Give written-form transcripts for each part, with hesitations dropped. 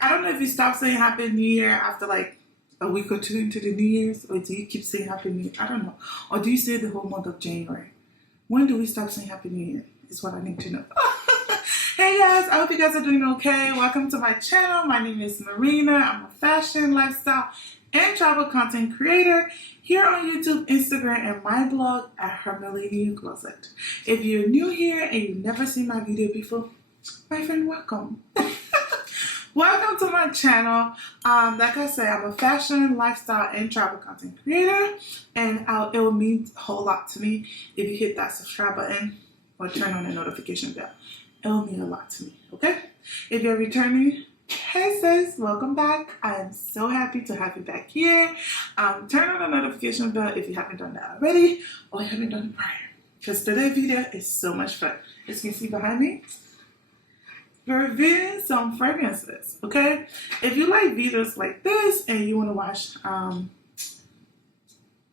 I don't know if you stop saying Happy New Year after like a week or two into the New Year's, or do you keep saying Happy New Year? I don't know. Or do you say the whole month of January? When do we stop saying Happy New Year? Is what I need to know. Hey guys, I hope you guys are doing okay. Welcome to my channel. My name is Marina. I'm a fashion, lifestyle, and travel content creator here on YouTube, Instagram, and my blog at Her Millennial Closet. If you're new here and you've never seen my video before, my friend, welcome. Welcome to my channel. Like I said, I'm a fashion, lifestyle, and travel content creator, and it will mean a whole lot to me if you hit that subscribe button or turn on the notification bell. It will mean a lot to me, okay? If you're returning, hey sis, welcome back. I am so happy to have you back here. Turn on the notification bell if you haven't done that already or you haven't done it prior, because today's video is so much fun. As you can see behind me, we're reviewing some fragrances, okay? If you like videos like this and you want to watch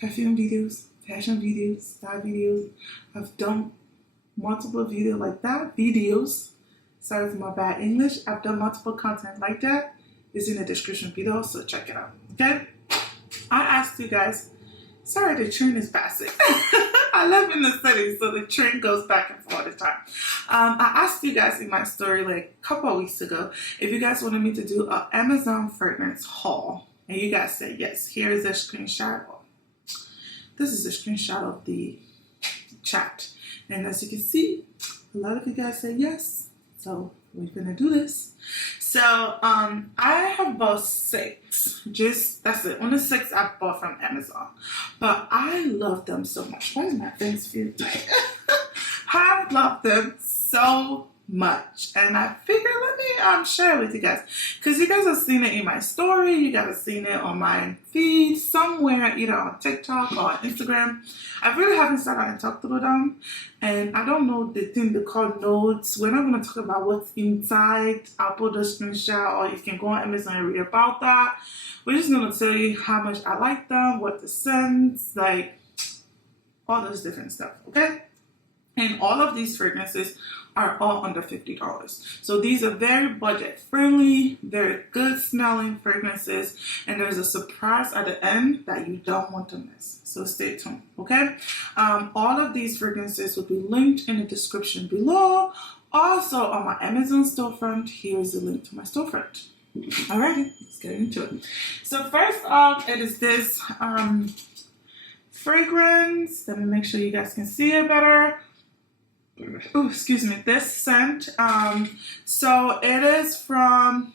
perfume videos, fashion videos, style videos, I've done multiple videos like that. Sorry for my bad English. I've done multiple content like that. It's in the description below, so check it out, okay? I asked you guys, sorry, the train is passing. I live in the city, so the train goes back and forth all the time. I asked you guys in my story like a couple of weeks ago if you guys wanted me to do an Amazon fragrance haul, and you guys said yes. Here is a screenshot. This is a screenshot of the chat, and as you can see, a lot of you guys said yes. So we're gonna do this. So I have bought 6. That's it. Only 6 I've bought from Amazon. But I love them so much. Why does my face feel tight? I love them so much. And I figured let me share it with you guys. Because you guys have seen it in my story. You guys have seen it on my feed somewhere, either on TikTok or on Instagram. I really haven't sat down and talked through them. And I don't know the thing they call notes. We're not going to talk about what's inside. I'll put a screenshot, or you can go on Amazon and read about that. We're just going to tell you how much I like them, what the scents, like all those different stuff, okay? And all of these fragrances are all under $50. So these are very budget friendly, very good smelling fragrances, and there's a surprise at the end that you don't want to miss. So stay tuned, okay? All of these fragrances will be linked in the description below. Also on my Amazon storefront, here's the link to my storefront. Alrighty, let's get into it. So first off, it is this fragrance. Let me make sure you guys can see it better. Oh, excuse me, this scent. So it is from,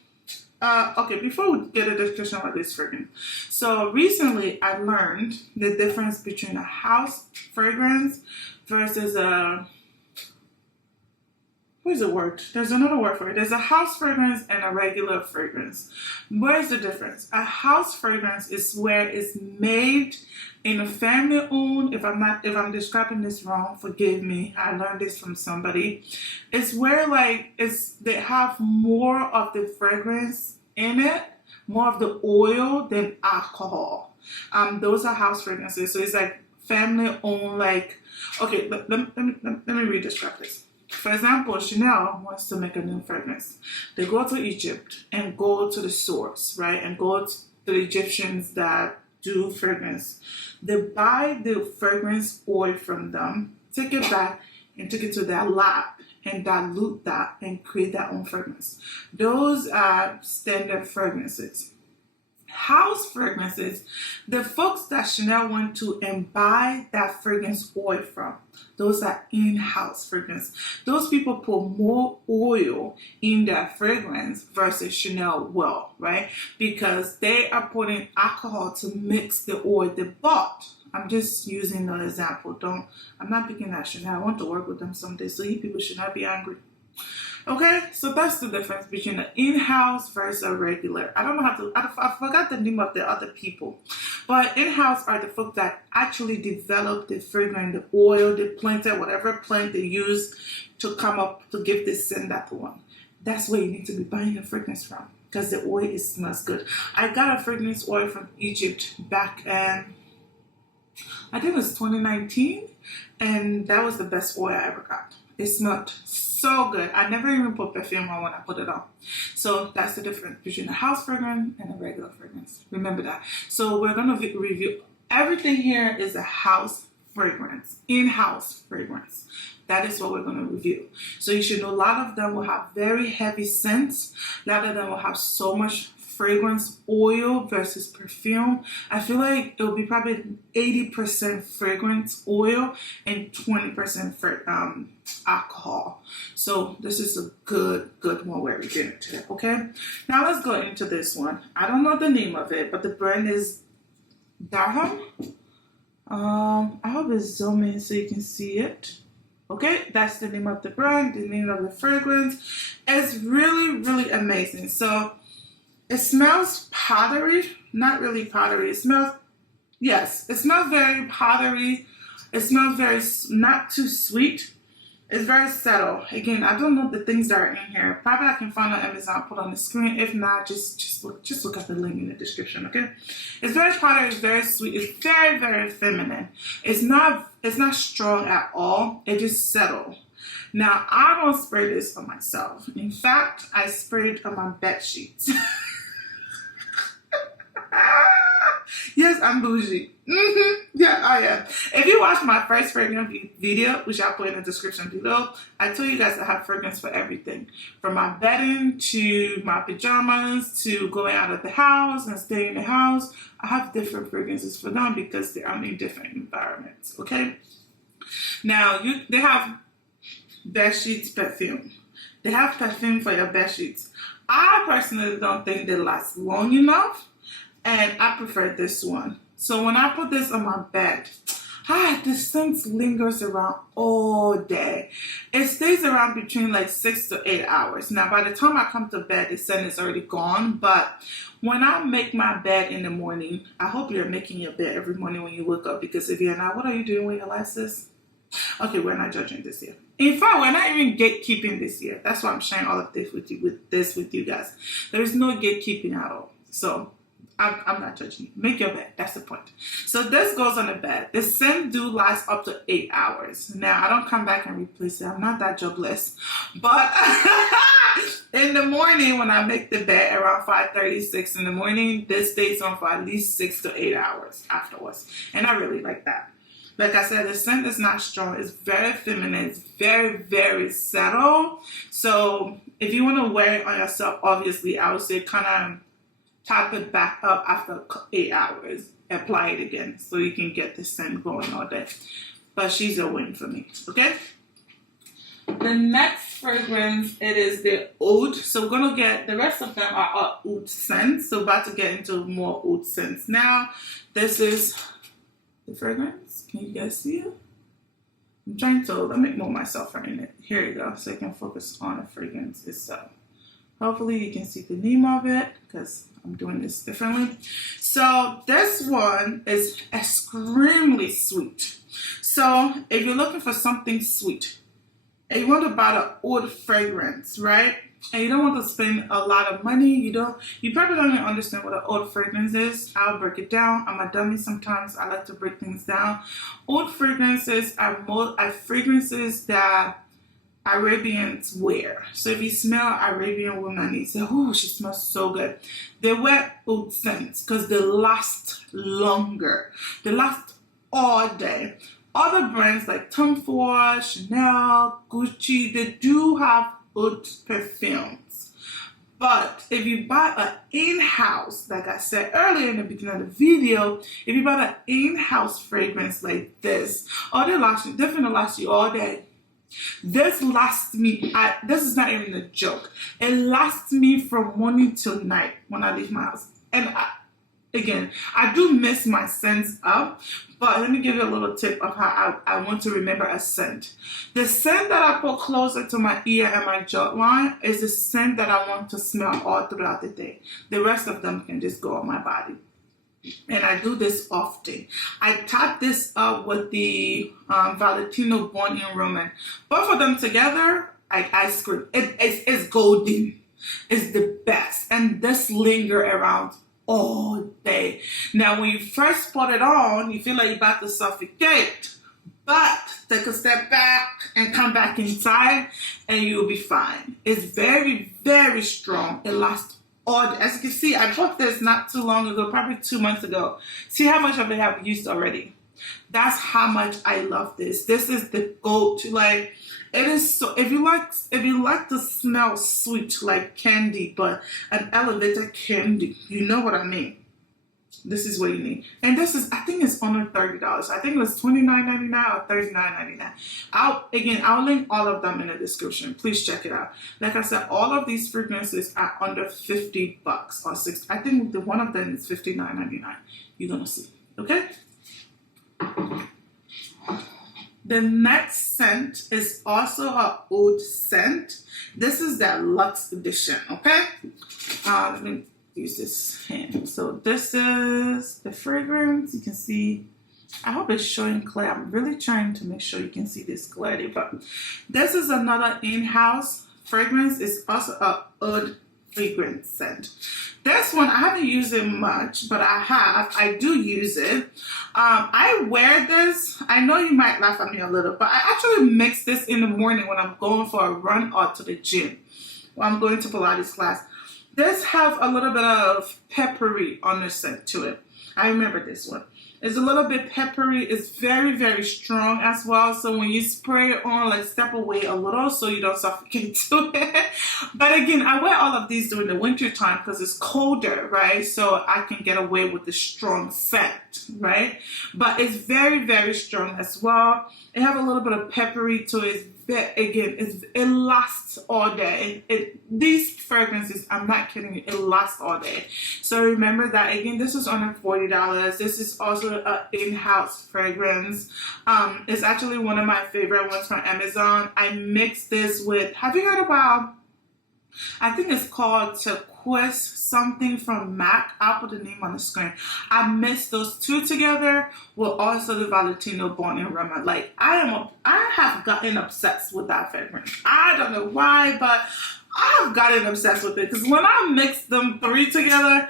okay, before we get a description of this fragrance. So recently I learned the difference between a house fragrance versus a, what is the word? There's another word for it. There's a house fragrance and a regular fragrance. Where's the difference? A house fragrance is where it's made in a family owned, if I'm describing this wrong, forgive me. I learned this from somebody. It's where like they have more of the fragrance in it, more of the oil than alcohol. Those are house fragrances. So it's like family owned, like, okay, let me redescribe this. For example, Chanel wants to make a new fragrance. They go to Egypt and go to the source, right? And go to the Egyptians that do fragrance. They buy the fragrance oil from them, take it back and take it to their lab and dilute that and create their own fragrance. Those are standard fragrances. House fragrances, the folks that Chanel went to and buy that fragrance oil from, those are in-house fragrance. Those people put more oil in their fragrance versus Chanel will, right? Because they are putting alcohol to mix the oil they bought. I'm just using an example. I'm not picking at Chanel. I want to work with them someday, so you people should not be angry. Okay, so that's the difference between an in-house versus a regular. I don't know how to, I forgot the name of the other people. But in-house are the folks that actually develop the fragrance, the oil, the planted, whatever plant they use to come up to give this scent that one. That's where you need to be buying your fragrance from, because the oil smells good. I got a fragrance oil from Egypt back in, I think it was 2019, and that was the best oil I ever got. It smelled so good. I never even put perfume on when I put it on. So that's the difference between a house fragrance and a regular fragrance. Remember that. So we're going to review everything here is a house fragrance, in-house fragrance. That is what we're going to review. So you should know a lot of them will have very heavy scents. A lot of them will have so much fragrance oil versus perfume. I feel like it will be probably 80% fragrance oil and 20% alcohol. So this is a good one we're reviewing today, okay? Now let's go into this one. I don't know the name of it, but the brand is Dupe. I hope it's zoom in so you can see it. Okay, that's the name of the brand, the name of the fragrance. It's really, really amazing. So it smells powdery, not really powdery. It smells very powdery. It smells very, not too sweet. It's very subtle. Again, I don't know the things that are in here. Probably I can find on Amazon, put on the screen. If not, just look at the link in the description, okay? It's very powdery, it's very sweet. It's very, very feminine. It's not strong at all. It just settled. Now, I don't spray this on myself. In fact, I spray it on my bed sheets. Yes, I'm bougie. Yeah, I am. If you watch my first fragrance video, which I'll put in the description below, I told you guys I have fragrance for everything. From my bedding to my pajamas to going out of the house and staying in the house. I have different fragrances for them because I'm in different environments, okay? Now, they have bed sheets perfume. They have perfume for your bed sheets. I personally don't think they last long enough. And I prefer this one. So when I put this on my bed, the scent lingers around all day. It stays around between like 6 to 8 hours. Now, by the time I come to bed, the scent is already gone. But when I make my bed in the morning, I hope you're making your bed every morning when you wake up. Because if you're not, what are you doing with your life, sis? Okay, we're not judging this year. In fact, we're not even gatekeeping this year. That's why I'm sharing all of this with you guys. There is no gatekeeping at all. So I'm not judging you. Make your bed. That's the point. So this goes on the bed. The scent do last up to 8 hours. Now, I don't come back and replace it. I'm not that jobless. But in the morning, when I make the bed around 5:36 in the morning, this stays on for at least 6 to 8 hours afterwards. And I really like that. Like I said, the scent is not strong. It's very feminine. It's very, very subtle. So if you want to wear it on yourself, obviously, I would say kind of top it back up after 8 hours. Apply it again so you can get the scent going all day. But she's a win for me, okay? The next fragrance, it is the oud. So we're going to get, the rest of them are oud scents. So about to get into more oud scents. Now, this is the fragrance. Can you guys see it? I'm trying to, let me move myself in it. Here you go, so I can focus on the fragrance itself. Hopefully you can see the name of it because I'm doing this differently. So this one is extremely sweet. So if you're looking for something sweet and you want to buy the oud fragrance, right? And you don't want to spend a lot of money, you probably don't even understand what an oud fragrance is. I'll break it down. I'm a dummy sometimes. I like to break things down. Oud fragrances are fragrances that Arabians wear. So if you smell Arabian women and you say, oh, she smells so good, they wear oud scents because they last longer. They last all day. Other brands like Tom Ford, Chanel, Gucci, they do have oud perfumes. But if you buy an in-house, like I said earlier in the beginning of the video, if you buy an in-house fragrance like this, they definitely last you all day. This lasts me, this is not even a joke. It lasts me from morning till night when I leave my house. And again, I do mess my scents up, but let me give you a little tip of how I want to remember a scent. The scent that I put closer to my ear and my jawline is the scent that I want to smell all throughout the day. The rest of them can just go on my body. And I do this often. I top this up with the Valentino Born in Roman. Both of them together, I scream. It's golden. It's the best. And this linger around all day. Now, when you first put it on, you feel like you're about to suffocate. but take a step back and come back inside and you'll be fine. It's very, very strong. It lasts all day. As you can see, I bought this not too long ago, probably 2 months ago. See how much of it I've used already. That's how much I love this. This is the go-to. Like, it is so, if you like to smell sweet like candy, but an elevated candy, you know what I mean. This is what you need. And this is, I think it's under $30. I think it was $29.99 or $39.99. I'll link all of them in the description. Please check it out. Like I said, all of these fragrances are under $50 or $60. I think the one of them is $59.99. You're gonna see. Okay? The next scent is also an oud scent. This is that Luxe edition, okay? Let me use this hand. So this is the fragrance. You can see, I hope it's showing clear. I'm really trying to make sure you can see this clearly, but this is another in-house fragrance. It's also a oud fragrance scent. This one, I haven't used it much, but I do use it. I wear this. I know you might laugh at me a little, but I actually mix this in the morning when I'm going for a run or to the gym, or I'm going to Pilates class. This has a little bit of peppery on the scent to it. I remember this one. It's a little bit peppery. It's very, very strong as well. So when you spray it on, like, step away a little so you don't suffocate to it. But again, I wear all of these during the winter time because it's colder, right? So I can get away with the strong scent, right? But it's very, very strong as well. It has a little bit of peppery to it. It lasts all day. These fragrances, I'm not kidding you, it lasts all day. So remember that. Again, this is under $40. This is also an in-house fragrance. It's actually one of my favorite ones from Amazon. I mixed this with, have you heard about, I think it's called Turquoise something from MAC. I'll put the name on the screen. I mixed those two together with also the Valentino Born in Roma. Like, I have gotten obsessed with that fragrance. I don't know why, but I have gotten obsessed with it because when I mix them three together,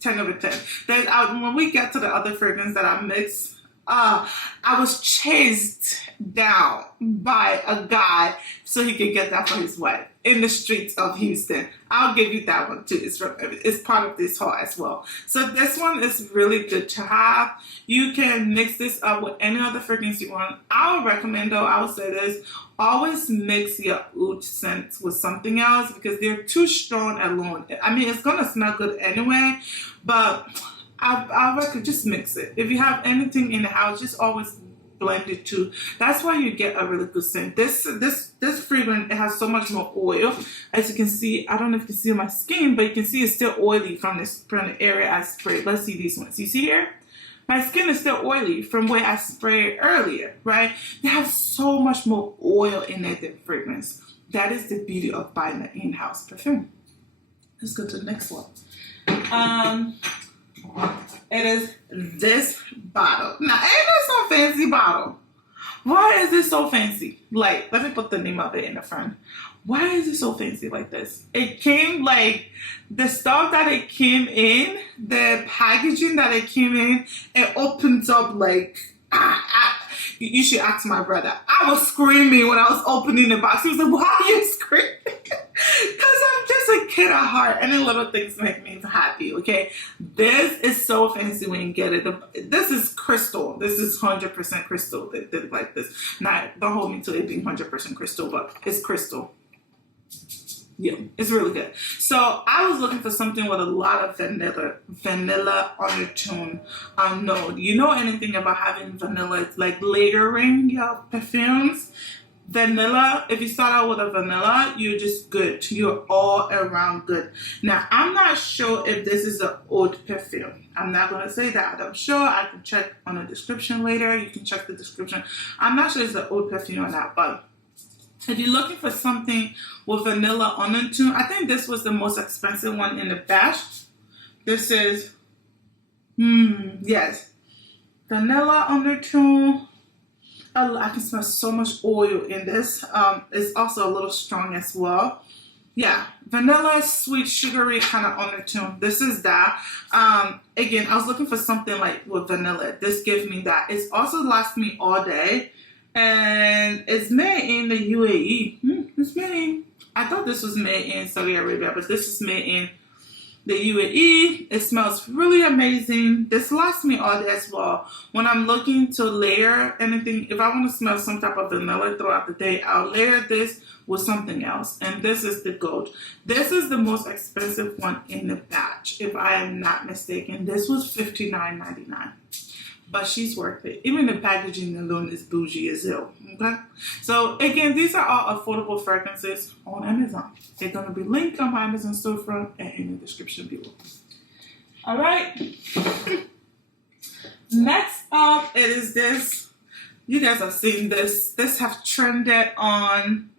10 over 10. Then when we get to the other fragrance that I mixed, I was chased down by a guy so he could get that for his wife in the streets of Houston. I'll give you that one too. It's part of this haul as well. So this one is really good to have. You can mix this up with any other fragrance you want. I would recommend, though, I would say this, always mix your oud scents with something else because they're too strong alone. I mean, it's gonna smell good anyway, but I recommend just mix it. If you have anything in the house, just always blend it too. That's why you get a really good scent. This fragrance, it has so much more oil. As you can see, I don't know if you can see on my skin, but you can see it's still oily from the area I sprayed. Let's see these ones. You see here? My skin is still oily from where I sprayed earlier, right? They have so much more oil in it than fragrance. That is the beauty of buying an in-house perfume. Let's go to the next one. It is this bottle. Now, ain't this some fancy bottle? Why is this so fancy? Like, let me put the name of it in the front. Why is it so fancy like this? It came, like, the stuff that it came in, the packaging that it came in, it opens up like, you should ask my brother. I was screaming when I was opening the box. He was like, why are you screaming? Because I'm just a kid at heart and the little things make me happy, okay? This is so fancy when you get it. This is crystal. This is 100% crystal. They did like this. Now, don't hold me to it being 100% crystal, but it's crystal. Yeah, it's really good. So I was looking for something with a lot of vanilla undertone. No, you know anything about having vanilla? It's like layering your perfumes. Vanilla, if you start out with a vanilla, you're just good. You're all around good. Now, I'm not sure if this is an oud perfume. I'm not going to say that. I'm sure. I can check on the description later. You can check the description. I'm not sure it's an oud perfume or not, but if you're looking for something with vanilla undertone, I think this was the most expensive one in the batch. This is, yes, vanilla undertone. I can smell so much oil in this. It's also a little strong as well. Yeah, vanilla, sweet, sugary kind of undertone. This is that. Again, I was looking for something like with vanilla. This gives me that. It's also lasts me all day, and it's made in the UAE. It's made in, I thought this was made in Saudi Arabia, but this is made in the UAE. It smells really amazing. This lasts me all day as well. When I'm looking to layer anything, if I want to smell some type of vanilla throughout the day, I'll layer this with something else. And this is the gold. This is the most expensive one in the batch, if I am not mistaken. This was $59.99. But she's worth it. Even the packaging alone is bougie as hell. Okay? So again, these are all affordable fragrances on Amazon. They're going to be linked on my Amazon storefront and in the description below. All right. Next up, it is this. You guys have seen this. This have trended on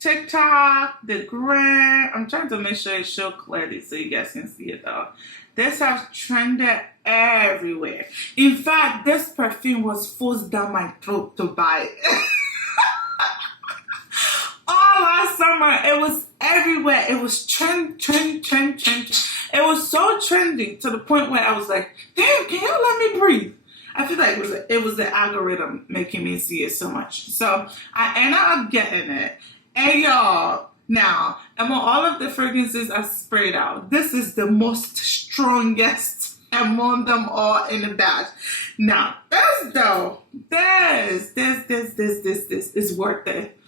TikTok, the gram. I'm trying to make sure it shows clearly so you guys can see it though. This has trended everywhere. In fact, this perfume was forced down my throat to buy it. All last summer, it was everywhere. It was trend. It was so trendy to the point where I was like, damn, can you let me breathe? I feel like it was the algorithm making me see it so much. So I ended up getting it. And y'all, now, among all of the fragrances I sprayed out, this is the most strongest among them all in the batch. Now, this though, this is worth it.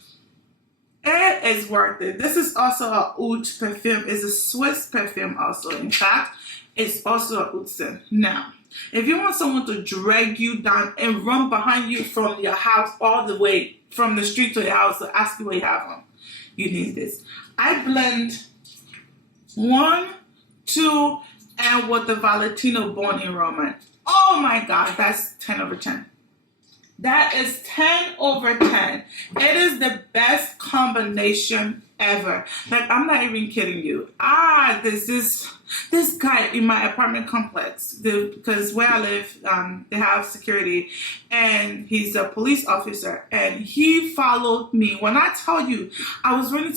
It is worth it. This is also a Rouge perfume. It's a Swiss perfume also. In fact, it's also a Rouge scent. Now, if you want someone to drag you down and run behind you from your house all the way from the street to your house to ask you what you have on, you need this. I blend 1, 2, and with the Valentino Born in Roman. Oh my God, that's 10 over 10. That is 10 over 10. It is the best combination ever. Like, I'm not even kidding you. This guy in my apartment complex, because where I live, they have security, and he's a police officer, and he followed me. When I tell you, I was going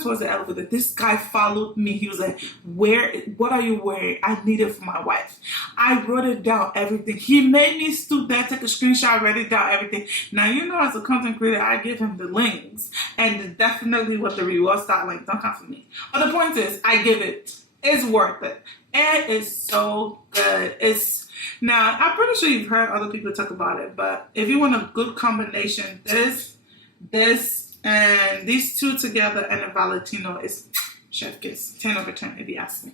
towards the elevator. This guy followed me. He was like, what are you wearing? I need it for my wife. I wrote it down, everything. He made me stoop there, take a screenshot, write it down, everything. Now, you know, as a content creator, I give him the links, and definitely with the reward style link. Don't come for me. But the point is, I give it. It's worth it. It is so good. Now, I'm pretty sure you've heard other people talk about it, but if you want a good combination, this, and these two together and a Valentino is chef kiss. 10 over 10 if you ask me.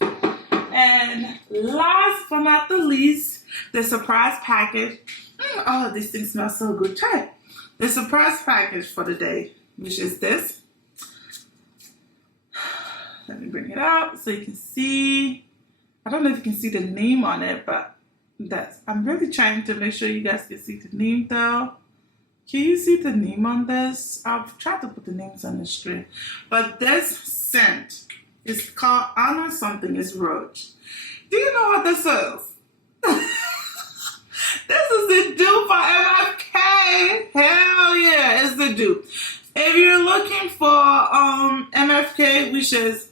And last but not the least, the surprise package. All of these things smell so good. Try it. The surprise package for the day, which is this. Let me bring it up so you can see. I don't know if you can see the name on it, but I'm really trying to make sure you guys can see the name though. Can you see the name on this? I've tried to put the names on the screen. But this scent is called Honor Something is Rouge. Do you know what this is? This is the dupe for MFK. Hell yeah, it's the dupe. If you're looking for MFK, which is,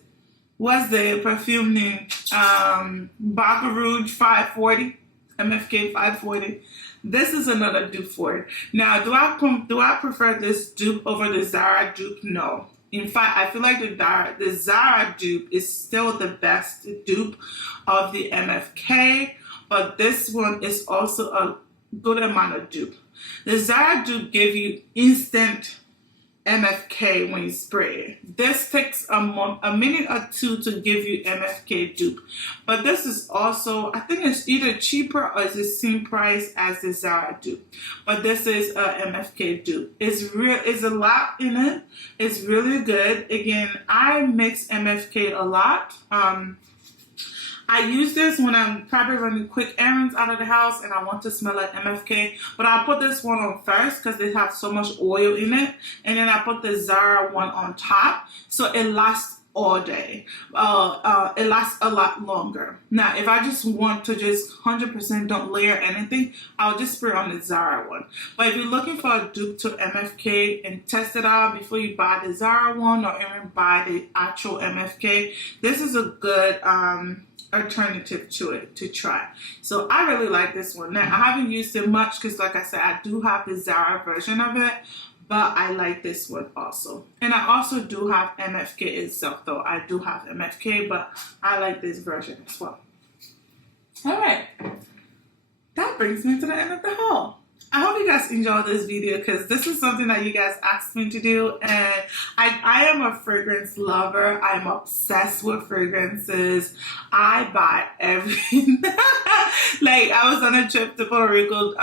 what's the perfume name? Baccarat 540, MFK 540. This is another dupe for it. Now, do I prefer this dupe over the Zara dupe? No. In fact, I feel like the Zara dupe is still the best dupe of the MFK, but this one is also a good amount of dupe. The Zara dupe gave you instant MFK when you spray it. This takes a minute or two to give you MFK dupe. But this is also, I think it's either cheaper or it's the same price as the Zara dupe. But this is a MFK dupe. It's a lot in it. It's really good. Again, I mix MFK a lot. I use this when I'm probably running quick errands out of the house and I want to smell like MFK. But I'll put this one on first because they have so much oil in it. And then I put the Zara one on top. So it lasts all day. It lasts a lot longer. Now, if I just want to just 100% don't layer anything, I'll just spray on the Zara one. But if you're looking for a dupe to MFK and test it out before you buy the Zara one or even buy the actual MFK, this is a good alternative to it to try. So I really like this one. Now, I haven't used it much because, like I said, I do have the Zara version of it, but I like this one also. And I also do have MFK itself, though. I do have MFK, but I like this version as well. All right. That brings me to the end of the haul. I hope you guys enjoyed this video because this is something that you guys asked me to do, and I am a fragrance lover. I'm obsessed with fragrances. I buy everything. Like, I was on a trip to Puerto Rico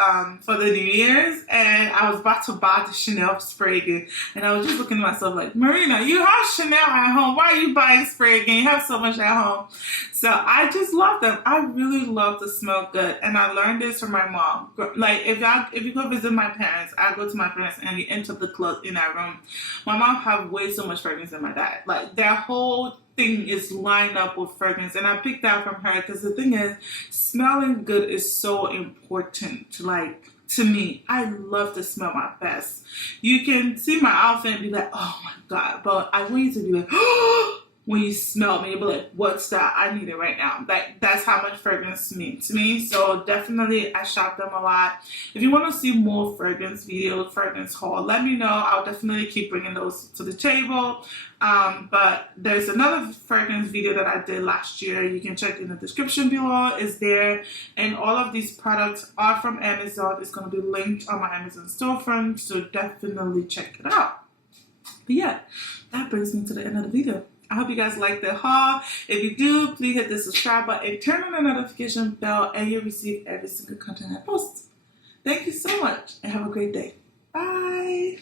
for the New Year's, and I was about to buy the Chanel spray again, and I was just looking at myself like, Marina, you have Chanel at home. Why are you buying spray again? You have so much at home. So I just love them. I really love to smell good, and I learned this from my mom. Like, if you go visit my parents, I go to my parents and you enter the closet in that room. My mom have way so much fragrance than my dad. Like, their whole thing is lined up with fragrance, and I picked that from her because the thing is, smelling good is so important. Like, to me, I love to smell my best. You can see my outfit and be like, oh my God, but I want you to be like, oh, when you smell me, you'll be like, what's that? I need it right now. Like, that's how much fragrance means to me. So definitely, I shop them a lot. If you want to see more fragrance videos, fragrance haul, let me know. I'll definitely keep bringing those to the table. But there's another fragrance video that I did last year. You can check in the description below. It's there. And all of these products are from Amazon. It's going to be linked on my Amazon storefront. So definitely check it out. But yeah, that brings me to the end of the video. I hope you guys like the haul. If you do, please hit the subscribe button and turn on the notification bell, and you'll receive every single content I post. Thank you so much, and have a great day. Bye.